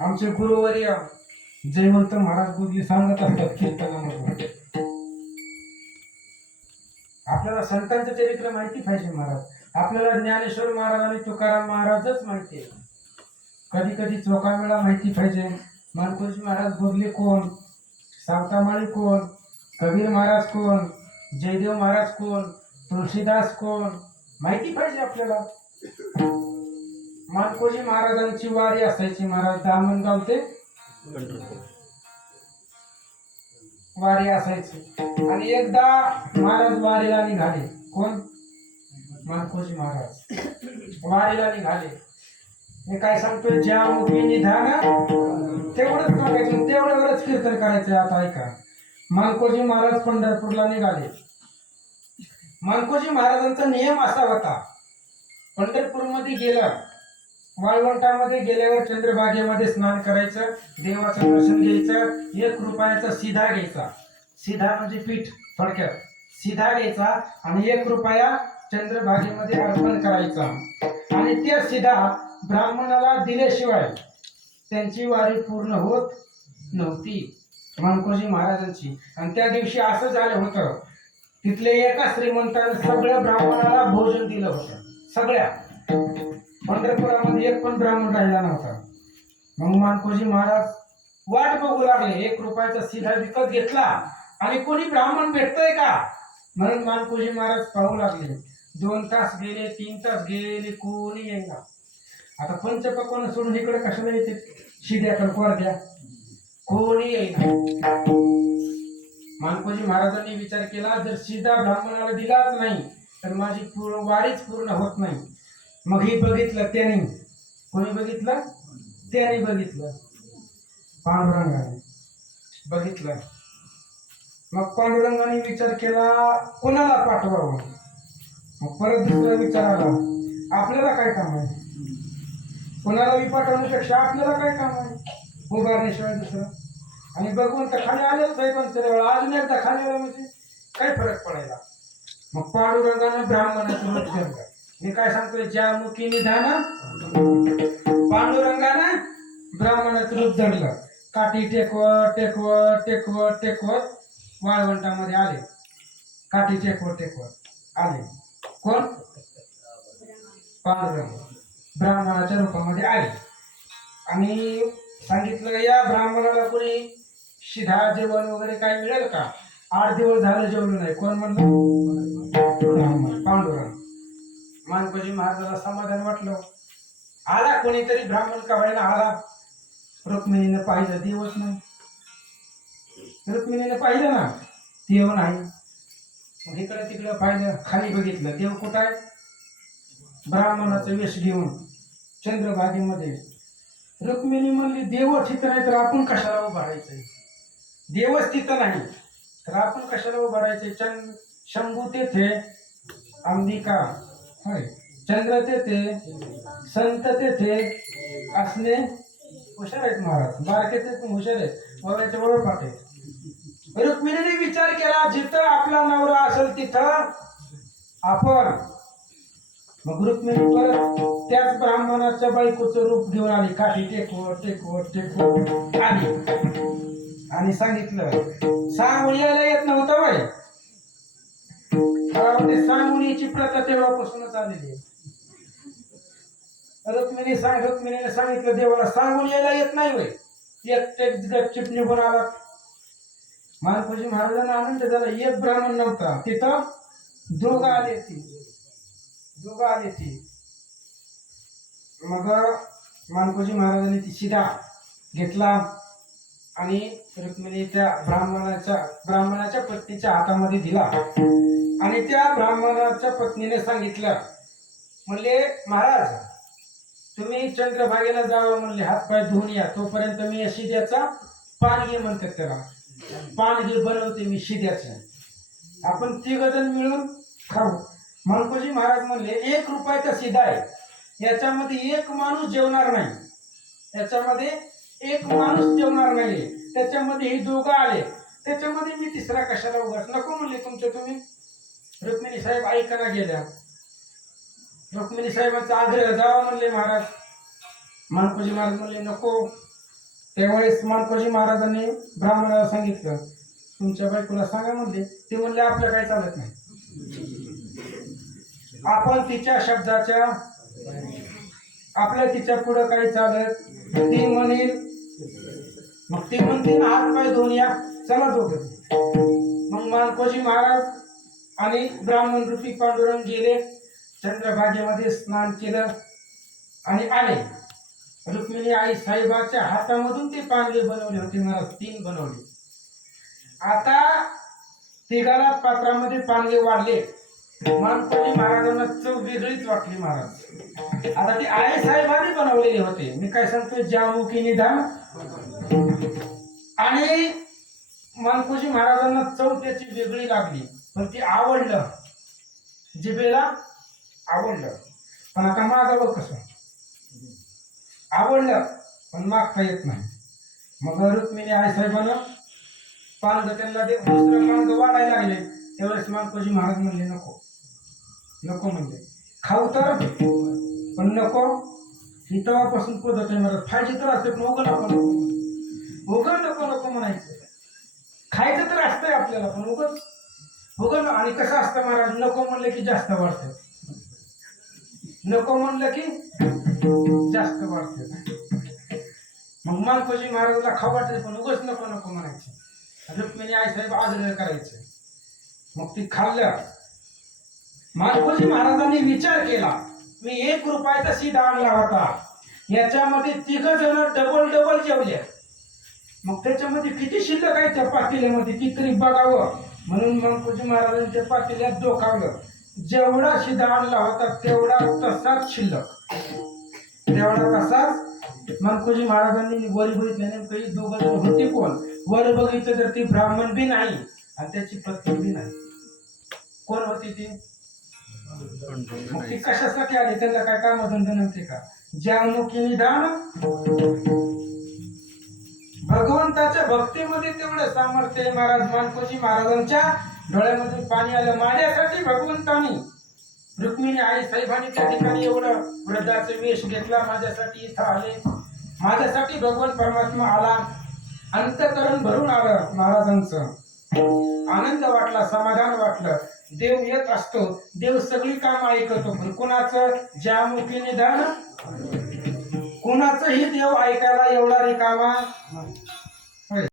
आमचे गुरुवर्य जयवंत महाराज गुरुजी सांगत असतात कीर्तनामध्ये. आपल्याला संतांचं चरित्र माहिती पाहिजे महाराज. आपल्याला ज्ञानेश्वर महाराज आणि तुकाराम महाराजच माहिती आहे. कधी कधी चोकामेळा माहिती पाहिजे. मानकोजी महाराज गुजले कोण? सावतामाळी कोण? कबीर महाराज कोण? जयदेव महाराज कोण? तुळशीदास कोण? माहिती पाहिजे आपल्याला. मानकोजी महाराजांची वारी असायची. महाराज दामणगाव ते वारी असायची. आणि एकदा महाराज वारीला निघाले. कोण? मानकोजी महाराज. वारीला निघाले. मी काय सांगतोय? ज्या मुखी निधान तेवढंच मागायचं तेवढ्यावरच कीर्तन करायचं आता ऐका. मानकोजी महाराज पंढरपूरला निघाले. मानकोजी महाराजांचा नियम असा होता पंढरपूरमध्ये गेला. वाळवंटामध्ये गेल्यावर चंद्रभागेमध्ये स्नान करायचं देवाचं दर्शन घ्यायचं एक रुपयाचा सिधा घ्यायचा. सिधा म्हणजे पीठ थोडक्यात सिधा घ्यायचा आणि एक रुपया चंद्रभागेमध्ये अर्पण करायचा. आणि त्या सिधा ब्राह्मणाला दिल्याशिवाय त्यांची वारी पूर्ण होत नव्हती मानकोजी महाराजांची. आणि त्या दिवशी असं झालं होतं तिथले एका श्रीमंतानं सगळ्या ब्राह्मणाला भोजन दिलं होतं. सगळ्या. पंढरपूर एक पण ब्राह्मण राहिला नव्हता. मग मानकोजी महाराज वाट बघू लागले. एक रुपयाचा सीधा विकत घेतला. आणि कोणी ब्राह्मण भेटतंय का? म्हणून मानकोजी महाराज पाहू लागले. दोन तास गेले तीन तास गेले कोणी येईना. आता पंचपक्वान सोडून इकडे कशाला येते शिद्याकडे कोरद्या कोणी येईना. मानकोजी महाराजांनी विचार केला जर सीधा ब्राह्मणाला दिलाच नाही तर माझी पूर्ण वारीच पूर्ण होत नाही. मग ही बघितलं त्याने. कोणी बघितलं? त्याने बघितलं. पांडुरंगाने बघितलं. मग पांडुरंगाने विचार केला कोणाला पाठवावं? मग परत दुसरा विचार आला आपल्याला काय काम आहे? कोणाला बी पाठवण्यापेक्षा आपल्याला काय काम आहे? उभारणीशिवाय दुसरं. आणि भगवंत खाली आलेच आहे पण वेळा अजून एकदा खाली आला म्हणजे काय फरक पडायला? मग पांडुरंगानं ब्राह्मणाचं मत धरलं मी काय सांगतोय? ज्या मुखी निधान पांडुरंगानं ब्राह्मणाचं रूप धरलं काठी टेकवत टेकवत टेकवत टेकवत वाळवंटामध्ये आले. काठी टेकवत टेकवत आले. कोण? पांडुरंग. ब्राह्मणाच्या रूपामध्ये आले. आणि सांगितलं या ब्राह्मणाला कोणी शिधा जेवण वगैरे काय मिळेल का? आठ दिवस झालं जेवलं नाही. कोण म्हणलं? ब्राह्मण. पांडुरंग. मानकोजी महाराजाला समाधान वाटलं. आला कोणीतरी ब्राह्मण का व्हायला आला? रुक्मिणीनं पाहिलं देवच नाही. रुक्मिणीनं पाहिलं ना देव नाही. मग इकडं तिकडं पाहिलं खाली बघितलं देव कुठं आहे? ब्राह्मणाचं वेश घेऊन चंद्रभागेमध्ये. रुक्मिणी म्हणली देव तिथं नाही तर आपण कशाला उभारायचंय देवच तिथं नाही. तर आपण कशाला उभारायचंय चंद शंभू तेथे अंबिका चंद्र तेथे संत तेथे असणे हुशार आहेत महाराज. बारके ते पण हुशार आहेत. वयाच्या बरोबर पाठे रुक्मिणीने विचार केला जिथं आपला नवरा असेल तिथं आपण मग रुक्मिणी परत त्याच ब्राह्मणाच्या बायकोचं रूप घेऊन आली. काठी टेकवत टेकवत टेकवत आली. आणि सांगितलं सांग यायला येत नव्हतं बाई. ते सांगुणीची प्रथा तेव्हापासूनच आलेली आहे. रुक्मिणी सांग रुक्मिणीने सांगितलं देवाला सांगून यायला येत नाही वय एकटे गपचिप निघून आला. मानपूजी महाराजांना आनंद झाला. एक ब्राह्मण नव्हता. तिथं दोघं आले ती दोघं आले ती मग मानपूजी महाराजांनी ती शिदा घेतला. आणि रुक्मिणी त्या ब्राह्मणाच्या ब्राह्मणाच्या पत्नीच्या हातामध्ये दिला. आणि त्या ब्राह्मणाच्या पत्नीने सांगितलं म्हणले महाराज तुम्ही चंद्रभागेला जावं म्हणले हातपाय धुवून या. तोपर्यंत मी या शिद्याचा पानगे म्हणतात त्याला. पानगे बनवते मी शिद्याचं. आपण तिघ जण मिळून खाऊ. मानकोजी महाराज म्हणले एक रुपयाचा शिदा आहे. याच्यामध्ये एक माणूस जेवणार नाही. याच्यामध्ये एक माणूस जेवणार नाही. त्याच्यामध्ये हे दोघं आले. त्याच्यामध्ये मी तिसरा कशाला उगाच? नको म्हणले तुमचे तुम्ही. रुक्मिणी साहेब ऐकायला गेल्या. रुक्मिणी साहेबांचा आग्रह जावा म्हणले महाराज. मानकोजी महाराज म्हणले नको. त्यावेळेस मानकोजी महाराजांनी ब्राह्मणाला सांगितलं. तुमच्या बायकोला सांगा म्हणले. ते म्हणले आपलं काही चालत नाही. आपण तिच्या शब्दाच्या आपल्या तिच्या पुढं काही चालत ती म्हणेल मग ते म्हणते ना हात पाय धुवून या. चला दोघं. मग मानकोजी महाराज आणि ब्राह्मण रूपी पांडुरंग गेले. चंद्रभागेमध्ये स्नान केलं आणि आले. रुक्मिणी आई साहेबाच्या हातामधून ते पांडे बनवले होते. महाराज तीन बनवले. आता तिघाला पात्रामध्ये पांडे वाढले. मानकोजी महाराजांना चव वेगळीच वाटली महाराज. आता ते आय साहेबांनी बनवलेले होते. मी काय सांगतो ज्यामुखी निधान आणि मानकोजी महाराजांना चव त्याची वेगळी लागली. पण ती आवडलं. जिबेला आवडलं. पण आता मागावं कसं. आवडलं पण मागता येत नाही. मग रुक्मिणी आई साहेबांना पानग त्यांना ते दुसरं पानग वाढायला लागले. त्यावेळेस मानकोजी महाराज म्हणले नको. नको म्हणले. खाऊ तर. पण नको. ही तेव्हापासून पद्धत आहे महाराज तर असते पण उगं नको नको. उगं नको नको म्हणायचं. खायचं तर असतंय आपल्याला पण उगं उगं आणि कसं असतं महाराज? नको म्हणलं की जास्त वाढतं. नको म्हणलं की जास्त वाढतं. मग मालकोजी महाराजाला खाऊ वाटते पण उगच नको नको म्हणायचं. रुक्मिणी आई साहेब आग्रह करायचे. मग ती खाल्लं. मालकोजी महाराजांनी विचार केला. मी एक रुपयाचा सीधा आणला होता. याच्यामध्ये तिघ जण डबल डबल जेवल्या मग त्याच्यामध्ये किती शिल्लक आहे त्या पातेल्यामध्ये? ती तरी बघावं. म्हणून मालकोजी महाराजांनी त्या पातेल्यात डोकावलं. जेवढा शिधा आणला होता तेवढा तसाच शिल्लक. तेवढा तसाच. मानकोजी महाराजांनी वर बघितलं नेमकं दोघं जण होते कोण? वर बघितलं तर ती ब्राह्मण बी नाही आणि त्याची पत्नी बी नाही. कोण होती ती? मग ती कशासाठी आली? त्यांना काय कामधंदा नव्हते का? ज्यामुखी निदान भगवंताच्या भक्तीमध्ये तेवढं सामर्थ्य महाराज मानकोजी महाराजांच्या डोळ्यामधून पाणी आलं. माझ्यासाठी भगवंतानी रुक्मिणी आई साहेबांनी त्या ठिकाणी एवढं वृद्धाचा वेश घेतला. माझ्यासाठी इथं आले. माझ्यासाठी भगवान परमात्मा आला. अंतकरण भरून आलं महाराजांचं. आनंद वाटला समाधान वाटलं. देव येत असतो देव सगळी काम ऐकतो. पण कुणाचं ज्यामुखी निधान कुणाचंही देव ऐकायला एवढा रिकामा?